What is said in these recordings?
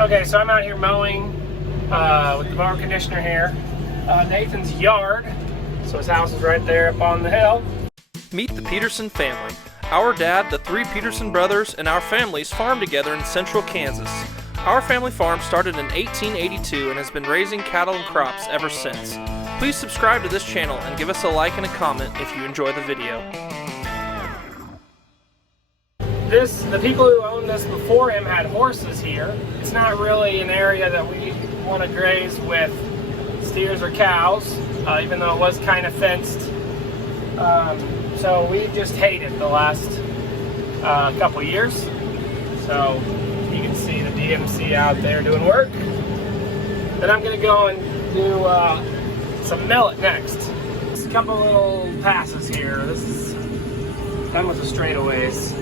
Okay, so I'm out here mowing with the mower conditioner here. Nathan's yard, so his house is right there up on the hill. Meet the Peterson family. Our dad, the three Peterson brothers, and our families farm together in central Kansas. Our family farm started in 1882 and has been raising cattle and crops ever since. Please subscribe to this channel and give us a like and a comment if you enjoy the video. The people who owned this before him had horses here. It's not really an area that we want to graze with steers or cows, even though it was kind of fenced. So we just hated the last couple years. So you can see the DMC out there doing work. Then I'm going to go and do some millet next. Just a couple little passes here. This is done with the straightaways.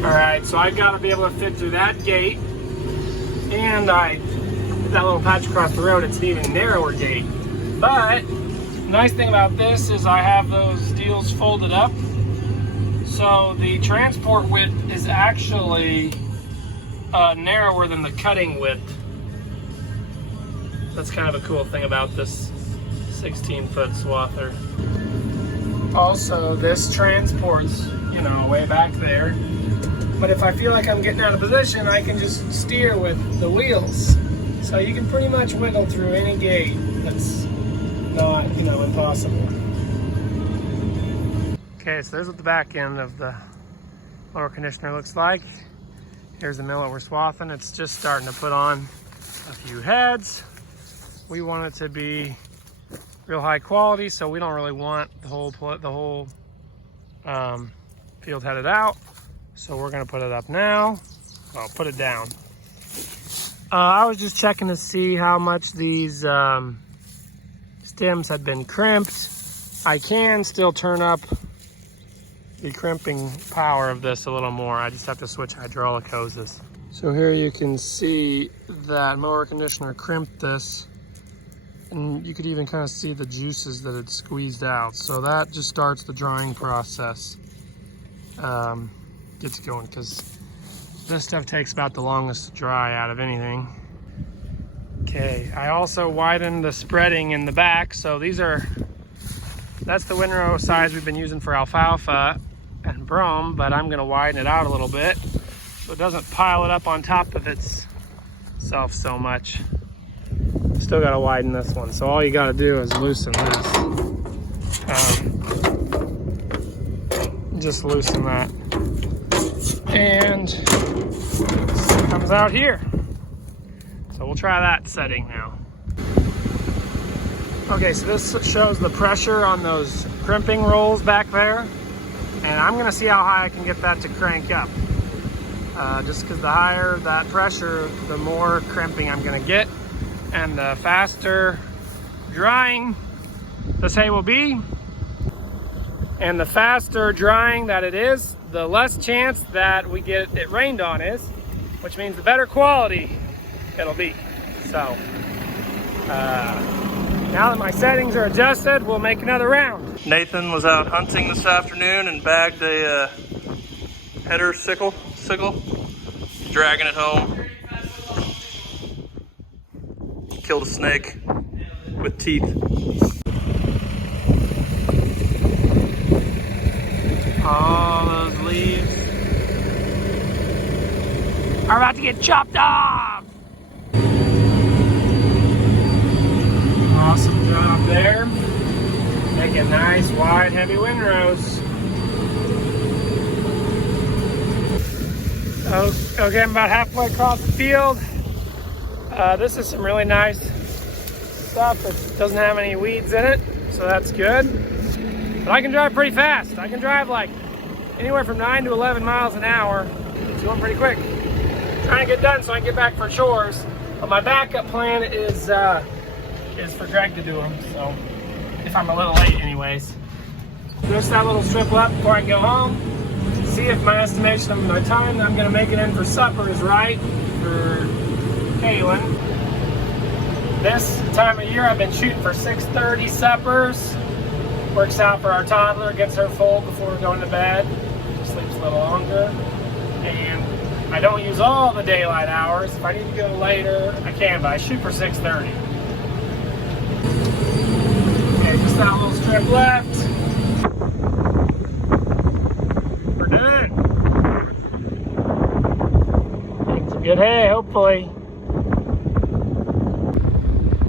Alright, so I got to be able to fit through that gate, and that little patch across the road, it's an even narrower gate. But the nice thing about this is I have those deals folded up, so the transport width is actually narrower than the cutting width. That's kind of a cool thing about this 16-foot swather. Also, this transports, you know, way back there. But if I feel like I'm getting out of position, I can just steer with the wheels. So you can pretty much wiggle through any gate. That's not, you know, impossible. Okay, so there's what the back end of the mower conditioner looks like. Here's the millet we're swathing. It's just starting to put on a few heads. We want it to be real high quality, so we don't really want the whole field headed out. So we're gonna put it up now. Well, put it down. I was just checking to see how much these stems had been crimped. I can still turn up the crimping power of this a little more. I just have to switch hydraulic hoses. So here you can see that mower conditioner crimped this, and you could even kind of see the juices that it squeezed out. So that just starts the drying process. Gets going, because this stuff takes about the longest to dry out of anything. Okay, I also widened the spreading in the back, so that's the windrow size we've been using for alfalfa and brome, but I'm gonna widen it out a little bit so it doesn't pile it up on top of itself so much. Still gotta widen this one, so all you gotta do is loosen this. Just loosen that. And it comes out here. So we'll try that setting now. Okay, so this shows the pressure on those crimping rolls back there. And I'm gonna see how high I can get that to crank up. Just because the higher that pressure, the more crimping I'm gonna get. And the faster drying this hay will be. And the faster drying that it is, the less chance that we get it rained on is, which means the better quality it'll be. So, now that my settings are adjusted, we'll make another round. Nathan was out hunting this afternoon and bagged a header sickle, dragging it home. Killed a snake with teeth. All those leaves are about to get chopped off. Awesome job there. Making nice, wide, heavy windrows. Okay, I'm about halfway across the field. This is some really nice stuff that doesn't have any weeds in it, so that's good. But I can drive pretty fast. I can drive like anywhere from 9 to 11 miles an hour. It's going pretty quick. Trying to get done so I can get back for chores. But my backup plan is for Greg to do them. So if I'm a little late anyways. Finish that little strip left before I go home. See if my estimation of my time that I'm gonna make it in for supper is right for Kaylin. This time of year I've been shooting for 6:30 suppers. Works out for our toddler, gets her full before we're going to bed. She sleeps a little longer. And I don't use all the daylight hours. If I need to go later, I can, but I shoot for 6:30. Okay, just that little strip left. We're done. It's good hay, hopefully.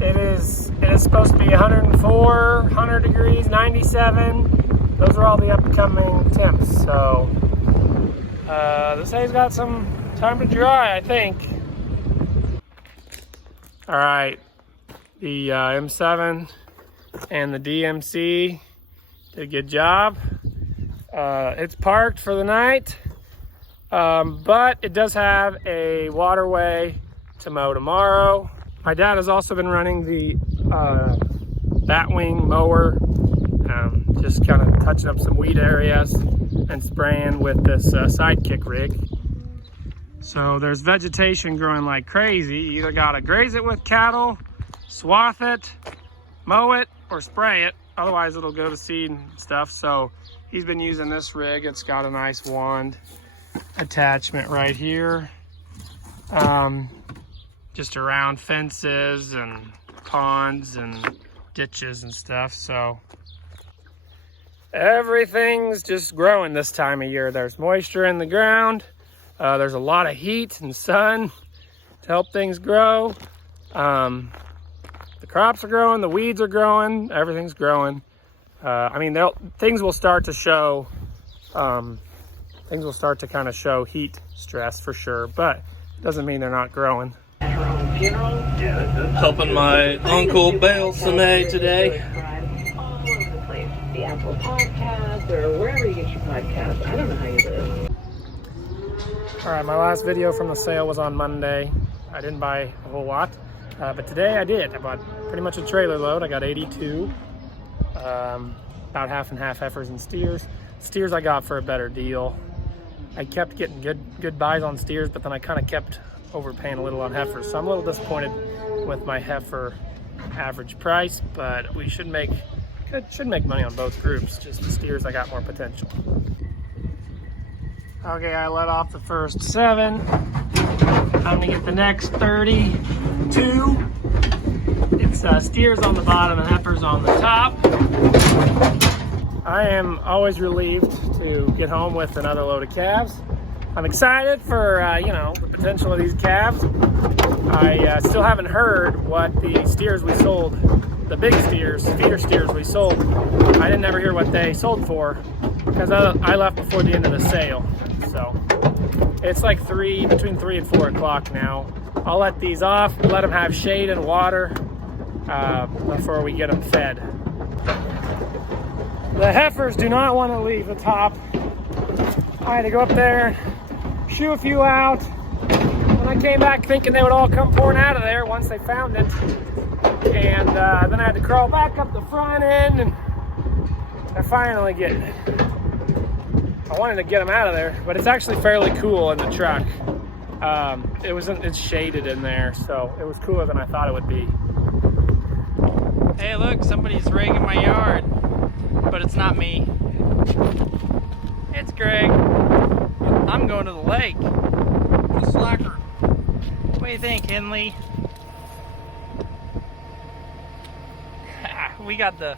It is supposed to be 104, 100 degrees, 97. Those are all the upcoming temps, so this hay's got some time to dry, I think. All right, the M7 and the DMC did a good job. It's parked for the night, but it does have a waterway to mow tomorrow. My dad has also been running the batwing mower, just kind of touching up some weed areas and spraying with this sidekick rig. So there's vegetation growing like crazy. You either gotta graze it with cattle, swath it, mow it, or spray it. Otherwise it'll go to seed and stuff. So he's been using this rig. It's got a nice wand attachment right here. Just around fences and ponds and ditches and stuff. So everything's just growing this time of year. There's moisture in the ground. There's a lot of heat and sun to help things grow. The crops are growing, the weeds are growing, everything's growing. I mean, things will start to show, things will start to kind of show heat stress for sure, but it doesn't mean they're not growing. Helping my uncle bale some hay today. The Apple Podcast or wherever you get your podcasts. I don't know how you do it. All right, my last video from the sale was on Monday. I didn't buy a whole lot, but today I did. I bought pretty much a trailer load. I got 82, about half and half heifers and steers. Steers I got for a better deal. I kept getting good buys on steers, but then I kind of kept overpaying a little on heifers. So I'm a little disappointed with my heifer average price, but we should make money on both groups. Just the steers, I got more potential. Okay, I let off the first 7. I'm gonna get the next 32. It's steers on the bottom and heifers on the top. I am always relieved to get home with another load of calves. I'm excited for the potential of these calves. I still haven't heard what the steers we sold, the big steers, feeder steers we sold. I didn't ever hear what they sold for because I left before the end of the sale. So it's like between 3 and 4 o'clock now. I'll let these off, let them have shade and water before we get them fed. The heifers do not want to leave the top. I had to go up there, shoo a few out, and I came back thinking they would all come pouring out of there once they found it. And then I had to crawl back up the front end, and they're finally getting it. I wanted to get them out of there, but it's actually fairly cool in the truck. It's shaded in there, so it was cooler than I thought it would be. Hey look, somebody's raking my yard, but it's not me. It's Greg. I'm going to the lake. What a slacker. What do you think, Henley? we got a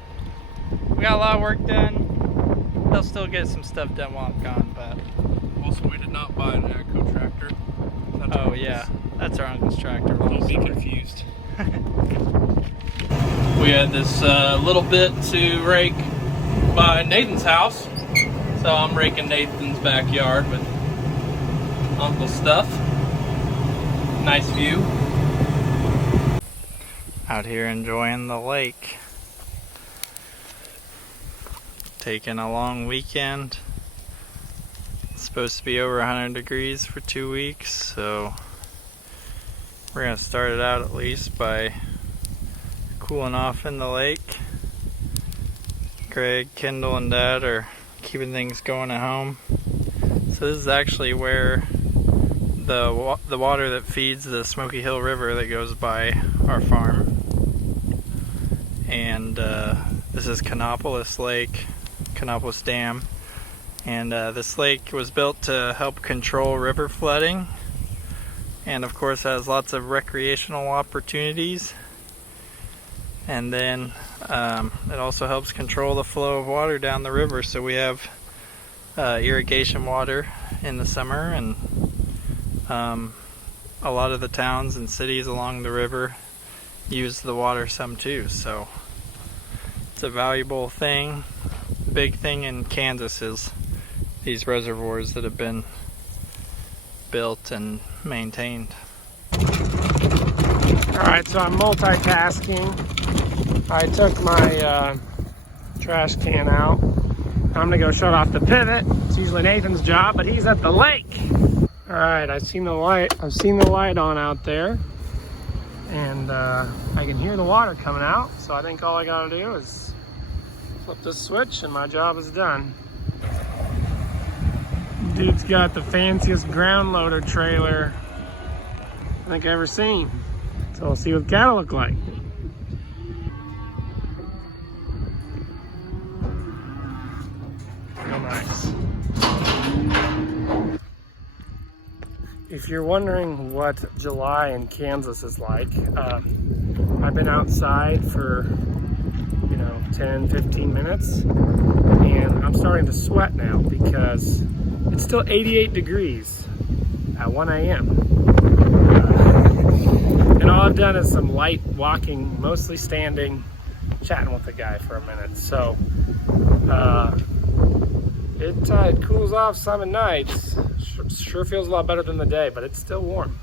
lot of work done. They'll still get some stuff done while I'm gone, but Also, we did not buy an Echo tractor. oh yeah, that's our uncle's tractor. Don't be confused. We had this little bit to rake by Nathan's house, so I'm raking Nathan's backyard with Uncle's stuff. Nice view. Out here enjoying the lake. Taking a long weekend. It's supposed to be over 100 degrees for 2 weeks, so we're gonna start it out at least by cooling off in the lake. Greg, Kendal, and Dad are keeping things going at home. So this is actually where the water that feeds the Smoky Hill River that goes by our farm. And this is Canopolis Lake, Canopolis Dam. And this lake was built to help control river flooding and of course has lots of recreational opportunities. And then it also helps control the flow of water down the river, so we have irrigation water in the summer, and a lot of the towns and cities along the river use the water some too, so it's a valuable thing. The big thing in Kansas is these reservoirs that have been built and maintained. Alright, so I'm multitasking. I took my trash can out. I'm gonna go shut off the pivot. It's usually Nathan's job, but he's at the lake. Alright, I've seen the light on out there. And I can hear the water coming out, so I think all I gotta do is flip this switch and my job is done. Dude's got the fanciest ground loader trailer I think I've ever seen. So we'll see what cattle look like. Real nice. If you're wondering what July in Kansas is like, I've been outside for 10, 15 minutes, and I'm starting to sweat now because it's still 88 degrees at 1 a.m. And all I've done is some light walking, mostly standing, chatting with the guy for a minute. So it cools off some at nights. Sure feels a lot better than the day, but it's still warm.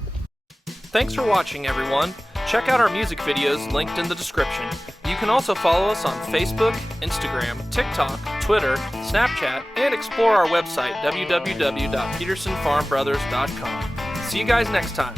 Thanks for watching, everyone. Check out our music videos linked in the description. You can also follow us on Facebook, Instagram, TikTok, Twitter, Snapchat, and explore our website, www.petersonfarmbrothers.com. See you guys next time.